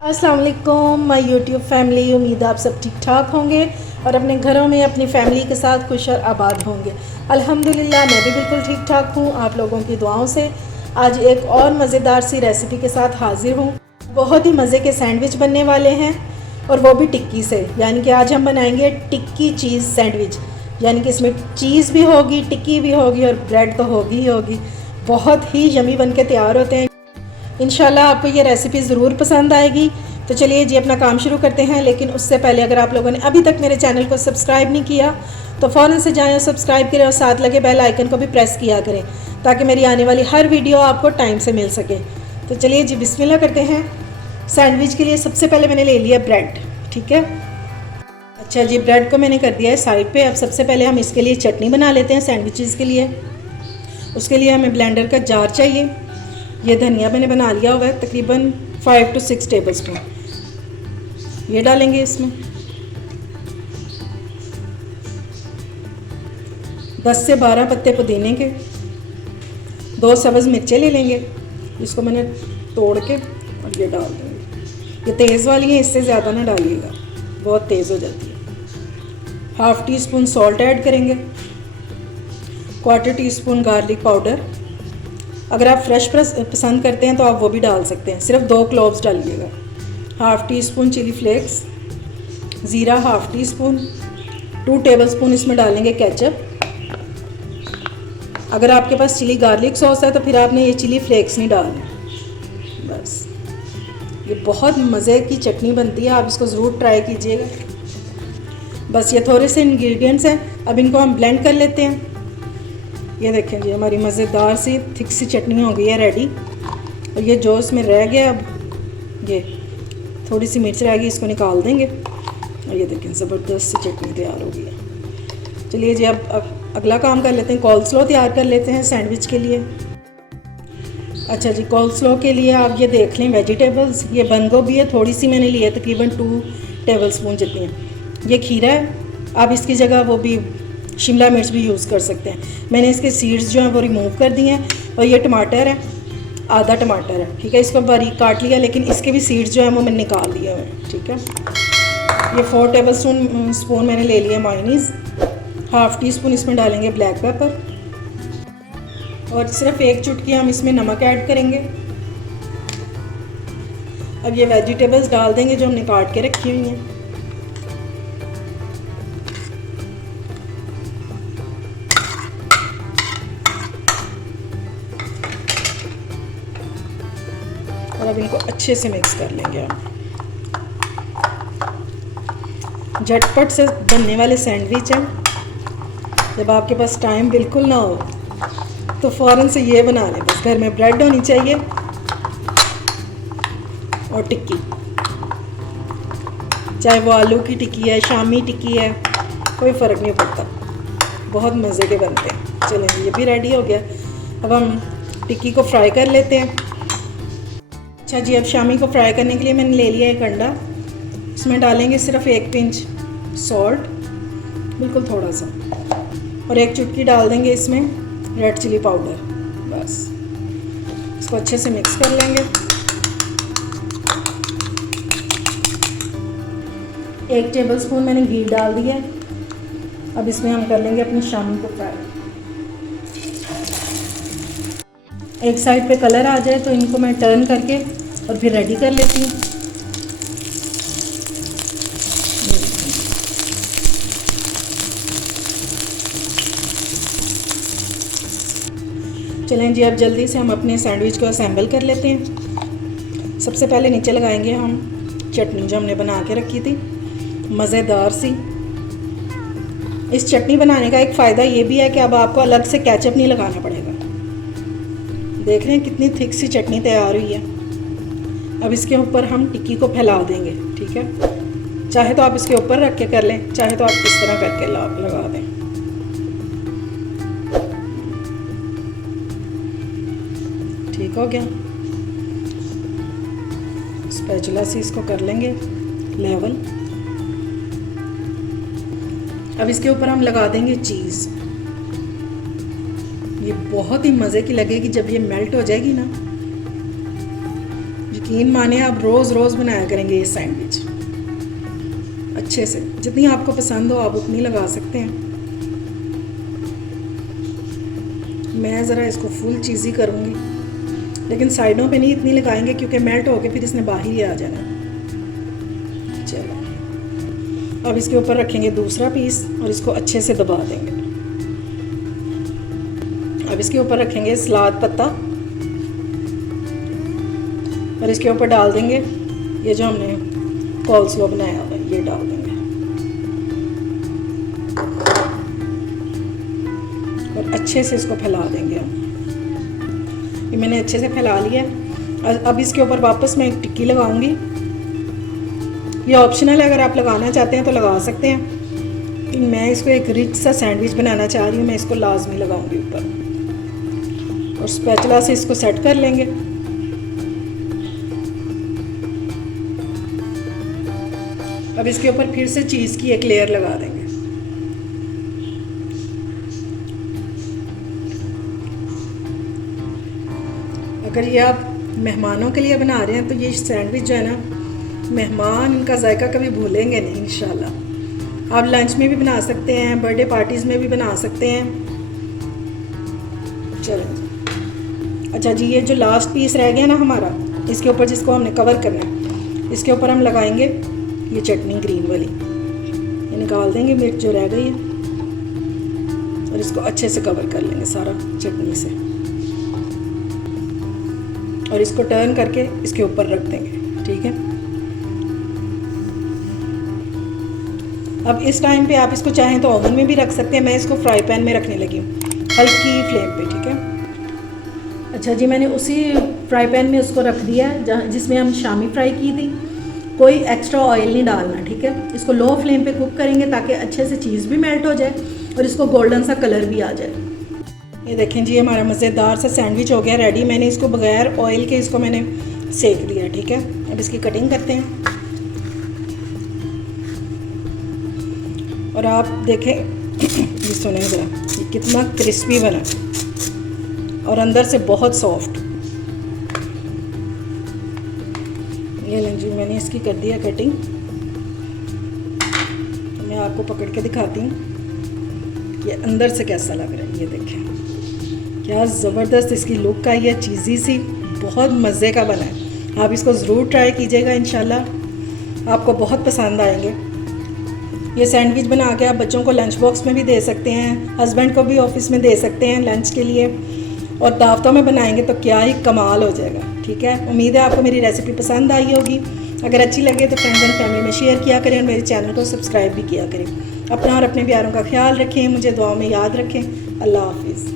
अस्सलाम वालेकुम my YouTube family. उम्मीद है आप सब ठीक ठाक होंगे और अपने घरों में अपनी फैमिली के साथ खुश और आबाद होंगे। अल्हम्दुलिल्लाह मैं भी बिल्कुल ठीक ठाक हूँ आप लोगों की दुआओं से। आज एक और मज़ेदार सी रेसिपी के साथ हाज़िर हूँ। बहुत ही मज़े के सैंडविच बनने वाले हैं और वो भी टिक्की से, यानी कि आज हम बनाएंगे टिक्की चीज़ सैंडविच। यानी कि इसमें चीज़ भी होगी, टिक्की भी होगी और ब्रेड तो होगी ही होगी। बहुत ही यमी बन के तैयार होते हैं। इंशाल्लाह आपको ये रेसिपी ज़रूर पसंद आएगी। तो चलिए जी अपना काम शुरू करते हैं। लेकिन उससे पहले अगर आप लोगों ने अभी तक मेरे चैनल को सब्सक्राइब नहीं किया तो फ़ौरन से जाएं और सब्सक्राइब करें और साथ लगे बेल आइकन को भी प्रेस किया करें ताकि मेरी आने वाली हर वीडियो आपको टाइम से मिल सके। तो चलिए जी बिस्मिल्लाह करते हैं। सैंडविच के लिए सबसे पहले मैंने ले लिया ब्रेड, ठीक है। अच्छा जी, ब्रेड को मैंने कर दिया है साइड पे। अब सबसे पहले हम इसके लिए चटनी बना लेते हैं सैंडविचेस के लिए। उसके लिए हमें ब्लेंडर का जार चाहिए। ये धनिया मैंने बना लिया हुआ है, तकरीबन 5 to 6 टेबल स्पून ये डालेंगे इसमें। 10 से 12 पत्ते पुदीने के, 2 सब्ज़ मिर्चें ले लेंगे जिसको मैंने तोड़ के और ये डाल देंगे। ये तेज़ वाली है, इससे ज़्यादा ना डालिएगा, बहुत तेज़ हो जाती है। Half tea spoon salt add करेंगे, 1/4 टीस्पून गार्लिक पाउडर। अगर आप फ्रेश पसंद करते हैं तो आप वो भी डाल सकते हैं। सिर्फ 2 क्लोव्स डालिएगा। Half teaspoon chili flakes, ज़ीरा half teaspoon, 2 tablespoon इसमें डालेंगे केचप। अगर आपके पास चिली गार्लिक सॉस है तो फिर आपने ये चिली फ्लेक्स नहीं डालना। बस ये बहुत मज़े की चटनी बनती है, आप इसको ज़रूर ट्राई कीजिएगा। बस ये थोड़े से इंग्रेडिएंट्स हैं, अब इनको हम ब्लेंड कर लेते हैं। ये देखें जी हमारी मज़ेदार सी थिक सी चटनी हो गई है रेडी। और ये जो इसमें रह गया, अब ये थोड़ी सी मिर्च रह गई, इसको निकाल देंगे। और ये देखें ज़बरदस्त सी चटनी तैयार हो गई है। चलिए जी अब अगला काम कर लेते हैं। कॉल्स्लो तैयार कर लेते हैं सैंडविच के लिए। अच्छा जी, कॉल्स्लो के लिए आप ये देख लें वेजिटेबल्स। ये बंद गोभी है, थोड़ी सी मैंने ली है, तकरीबन 2 टेबल स्पून जितनी है। ये खीरा है, आप इसकी जगह वो भी शिमला मिर्च भी यूज़ कर सकते हैं। मैंने इसके सीड्स जो हैं वो रिमूव कर दिए हैं। और ये टमाटर है, आधा टमाटर है, ठीक है। इसको बारीक काट लिया, लेकिन इसके भी सीड्स जो हैं वो मैंने निकाल दिए हुए हैं, ठीक है। ये 4 टेबल स्पून मैंने ले लिया मायोनीज़। हाफ़ टी स्पून इसमें डालेंगे ब्लैक पेपर और सिर्फ 1 चुटकी हम इसमें नमक ऐड करेंगे। अब ये वेजिटेबल्स डाल देंगे जो हमने काट के रखी हुई हैं। और अब इनको अच्छे से मिक्स कर लेंगे हम। झटपट से बनने वाले सैंडविच हैं। जब आपके पास टाइम बिल्कुल ना हो तो फ़ौरन से ये बना लें। बस घर में ब्रेड होनी चाहिए और टिक्की, चाहे वो आलू की टिक्की है, शामी टिक्की है, कोई फ़र्क नहीं पड़ता, बहुत मज़े के बनते हैं। चलें ये भी रेडी हो गया। अब हम टिक्की को फ्राई कर लेते हैं। अच्छा जी, अब शामी को फ्राई करने के लिए मैंने ले लिया एक अंडा। इसमें डालेंगे सिर्फ 1 पिंच सॉल्ट, बिल्कुल थोड़ा सा, और 1 चुटकी डाल देंगे इसमें रेड चिली पाउडर। बस इसको अच्छे से मिक्स कर लेंगे। 1 टेबल स्पून मैंने घी डाल दिया। अब इसमें हम कर लेंगे अपनी शामी को फ्राई। एक साइड पे कलर आ जाए तो इनको मैं टर्न करके और फिर रेडी कर लेती हूँ। चलें जी अब जल्दी से हम अपने सैंडविच को असेंबल कर लेते हैं। सबसे पहले नीचे लगाएंगे हम चटनी जो हमने बना के रखी थी, मज़ेदार सी। इस चटनी बनाने का एक फ़ायदा ये भी है कि अब आपको अलग से केचप नहीं लगाना पड़ेगा। देख रहे हैं कितनी थिक सी चटनी तैयार हुई है। अब इसके ऊपर हम टिक्की को फैला देंगे, ठीक है। चाहे तो आप इसके ऊपर रख के कर लें, चाहे तो आप इस तरह करके लगा दें। ठीक हो गया। स्पैचुला से इसको कर लेंगे लेवल। अब इसके ऊपर हम लगा देंगे चीज़। ये बहुत ही मज़े की लगेगी जब ये मेल्ट हो जाएगी ना। यकीन माने आप रोज़ रोज़ बनाया करेंगे ये सैंडविच अच्छे से। जितनी आपको पसंद हो आप उतनी लगा सकते हैं। मैं ज़रा इसको फुल चीज़ी करूँगी, लेकिन साइडों पे नहीं इतनी लगाएंगे क्योंकि मेल्ट होके फिर इसने बाहर ही आ जाना। चलो अब इसके ऊपर रखेंगे दूसरा पीस और इसको अच्छे से दबा देंगे। अब इसके ऊपर रखेंगे सलाद पत्ता और इसके ऊपर डाल देंगे ये जो हमने कॉल्स्लो बनाया हुआ है, ये डाल देंगे और अच्छे से इसको फैला देंगे हम। ये मैंने अच्छे से फैला लिया है। अब इसके ऊपर वापस मैं एक टिक्की लगाऊंगी। ये ऑप्शनल है, अगर आप लगाना चाहते हैं तो लगा सकते हैं, लेकिन मैं इसको एक रिच सा सैंडविच बनाना चाह रही हूँ, मैं इसको लाजमी लगाऊंगी ऊपर। और स्पैचुला से इसको सेट कर लेंगे। अब इसके ऊपर फिर से चीज़ की एक लेयर लगा देंगे। अगर ये आप मेहमानों के लिए बना रहे हैं तो ये सैंडविच जो है ना, मेहमान इनका जायका कभी भूलेंगे नहीं इंशाल्लाह। आप लंच में भी बना सकते हैं, बर्थडे पार्टीज़ में भी बना सकते हैं। चलो अच्छा जी, ये जो लास्ट पीस रह गया ना हमारा, इसके ऊपर जिसको हमने कवर करना है, इसके ऊपर हम लगाएंगे ये चटनी ग्रीन वाली। ये निकाल देंगे मिर्च जो रह गई है और इसको अच्छे से कवर कर लेंगे सारा चटनी से और इसको टर्न करके इसके ऊपर रख देंगे। ठीक है, अब इस टाइम पे आप इसको चाहें तो ओवन में भी रख सकते हैं। मैं इसको फ्राई पैन में रखने लगी हूँ हल्की फ्लेम पे। ठीक है, अच्छा जी, मैंने उसी फ्राई पैन में उसको रख दिया है जिसमें हम शामी फ्राई की थी। कोई एक्स्ट्रा ऑयल नहीं डालना। ठीक है, इसको लो फ्लेम पे कुक करेंगे ताकि अच्छे से चीज़ भी मेल्ट हो जाए और इसको गोल्डन सा कलर भी आ जाए। ये देखें जी, हमारा मज़ेदार सा सैंडविच हो गया रेडी। मैंने इसको बगैर ऑयल के इसको मैंने सेक दिया। ठीक है, अब इसकी कटिंग करते हैं और आप देखें ये सुने ज़रा, ये कितना क्रिस्पी बना और अंदर से बहुत सॉफ्ट। ये लें जी, मैंने इसकी कर दिया कटिंग। मैं आपको पकड़ के दिखाती हूँ कि अंदर से कैसा लग रहा है। ये देखें क्या ज़बरदस्त इसकी लुक आई है, चीज़ी सी, बहुत मज़े का बना है। आप इसको ज़रूर ट्राई कीजिएगा, इंशाल्लाह आपको बहुत पसंद आएंगे। ये सैंडविच बना के आप बच्चों को लंच बॉक्स में भी दे सकते हैं, हस्बैंड को भी ऑफिस में दे सकते हैं लंच के लिए, और दावतों में बनाएंगे तो क्या ही कमाल हो जाएगा। ठीक है, उम्मीद है आपको मेरी रेसिपी पसंद आई होगी। अगर अच्छी लगे तो फ्रेंड्स एंड फैमिली में शेयर किया करें और मेरे चैनल को सब्सक्राइब भी किया करें। अपना और अपने प्यारों का ख्याल रखें, मुझे दुआ में याद रखें। अल्लाह हाफिज़।